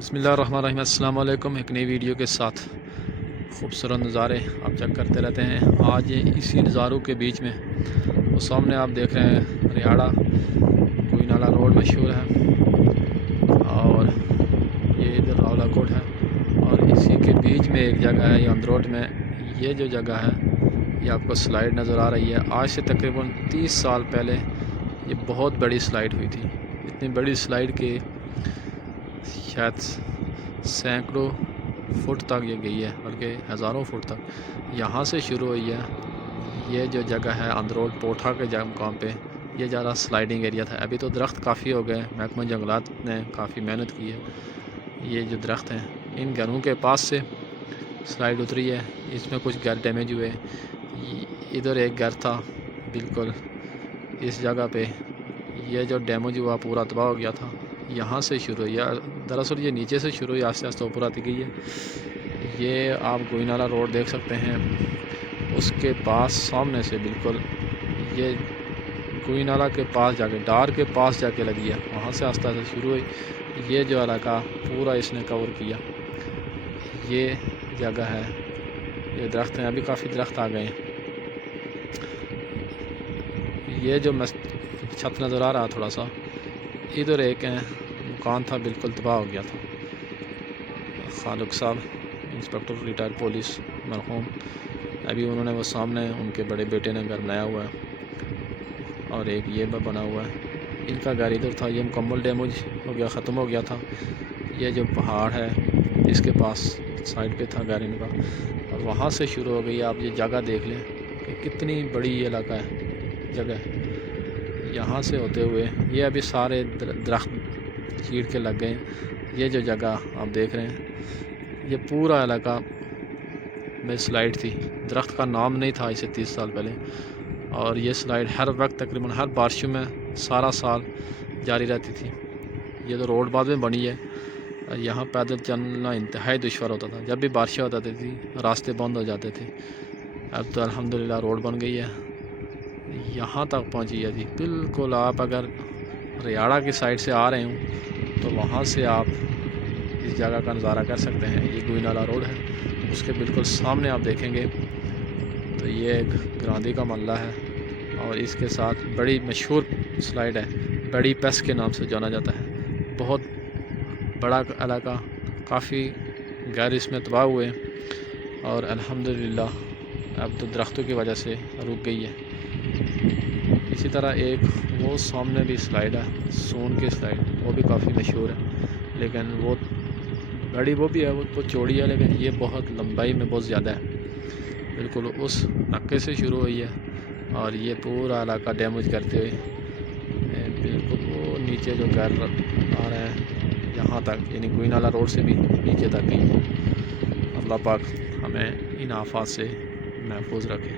بسم اللہ الرحمن الرحیم۔ السلام علیکم۔ ایک نئی ویڈیو کے ساتھ خوبصورت نظارے آپ چیک کرتے رہتے ہیں۔ آج اسی نظاروں کے بیچ میں وہ سامنے آپ دیکھ رہے ہیں ریاڑہ کوئی نالا روڈ مشہور ہے، اور یہ ادھر راولا کوٹ ہے، اور اسی کے بیچ میں ایک جگہ ہے یہ اندروٹ میں۔ یہ جو جگہ ہے یہ آپ کو سلائیڈ نظر آ رہی ہے۔ آج سے تقریباً 30 سال پہلے یہ بہت بڑی سلائیڈ ہوئی تھی، اتنی بڑی سلائیڈ کہ شاید سینکڑوں فٹ تک یہ گئی ہے، بلکہ ہزاروں فٹ تک یہاں سے شروع ہوئی ہے۔ یہ جو جگہ ہے اندروٹ پوٹھا کے مقام پہ، یہ زیادہ سلائیڈنگ ایریا تھا۔ ابھی تو درخت کافی ہو گئے، محکمہ جنگلات نے کافی محنت کی ہے۔ یہ جو درخت ہیں ان گھروں کے پاس سے سلائیڈ اتری ہے، اس میں کچھ گھر ڈیمیج ہوئے۔ ادھر ایک گھر تھا بالکل اس جگہ پہ، یہ جو ڈیمیج ہوا پورا تباہ ہو گیا تھا۔ یہاں سے شروع ہوئی ہے، دراصل یہ نیچے سے شروع ہوئی، آہستہ آہستہ اوپر آتی گئی ہے۔ یہ آپ گوئی نالا روڈ دیکھ سکتے ہیں، اس کے پاس سامنے سے بالکل یہ گوئی نالا کے پاس جا کے ڈار کے پاس جا کے لگی ہے، وہاں سے آہستہ آہستہ شروع ہوئی۔ یہ جو علاقہ پورا اس نے کور کیا، یہ جگہ ہے۔ یہ درخت ہیں، ابھی کافی درخت آ گئے ہیں۔ یہ جو چھت نظر آ رہا تھوڑا سا، ادھر ایک مکان تھا بالکل تباہ ہو گیا تھا۔ خالق صاحب انسپکٹر ریٹائر پولیس مرحوم، ابھی انہوں نے وہ سامنے ان کے بڑے بیٹے نے گھر بنایا ہوا ہے، اور ایک یہ بنا ہوا ہے۔ ان کا گھر ادھر تھا، یہ مکمل ڈیمیج ہو گیا، ختم ہو گیا تھا۔ یہ جو پہاڑ ہے اس کے پاس سائڈ پہ تھا گھر ان کا، اور وہاں سے شروع ہو گئی۔ آپ یہ جگہ دیکھ لیں کہ کتنی بڑی یہ علاقہ ہے، جگہ ہے۔ یہاں سے ہوتے ہوئے یہ ابھی سارے درخت چیڑ کے لگ گئے ہیں۔ یہ جو جگہ آپ دیکھ رہے ہیں یہ پورا علاقہ میں سلائیڈ تھی، درخت کا نام نہیں تھا اسے 30 سال پہلے، اور یہ سلائیڈ ہر وقت تقریباً ہر بارشوں میں سارا سال جاری رہتی تھی۔ یہ تو روڈ بعد میں بنی ہے، یہاں پیدل چلنا انتہائی دشوار ہوتا تھا۔ جب بھی بارشیں ہو جاتی تھی راستے بند ہو جاتے تھے۔ اب تو الحمدللہ روڈ بن گئی ہے، یہاں تک پہنچی ہے جی۔ بالکل آپ اگر ریاڑہ کی سائڈ سے آ رہے ہوں تو وہاں سے آپ اس جگہ کا نظارہ کر سکتے ہیں۔ یہ گوئی نالا روڈ ہے، اس کے بالکل سامنے آپ دیکھیں گے تو یہ ایک گراندھی کا محلہ ہے، اور اس کے ساتھ بڑی مشہور سلائیڈ ہے، بڑی پیس کے نام سے جانا جاتا ہے۔ بہت بڑا علاقہ، کافی گھر اس میں تباہ ہوئے، اور الحمدللہ اب تو درختوں کی وجہ سے رک گئی ہے۔ اسی طرح ایک وہ سامنے بھی سلائیڈ ہے، سون کی سلائیڈ، وہ بھی کافی مشہور ہے، لیکن وہ بڑی وہ بھی ہے، وہ بہت چوڑی ہے، لیکن یہ بہت لمبائی میں بہت زیادہ ہے۔ بالکل اس نقطے سے شروع ہوئی ہے، اور یہ پورا علاقہ ڈیمیج کرتے ہوئے بالکل وہ نیچے جو گھر آ رہے ہیں یہاں تک، یعنی گوئی نالا روڈ سے بھی نیچے تک گئی ہے۔ اللہ پاک ہمیں ان آفات سے محفوظ رکھے۔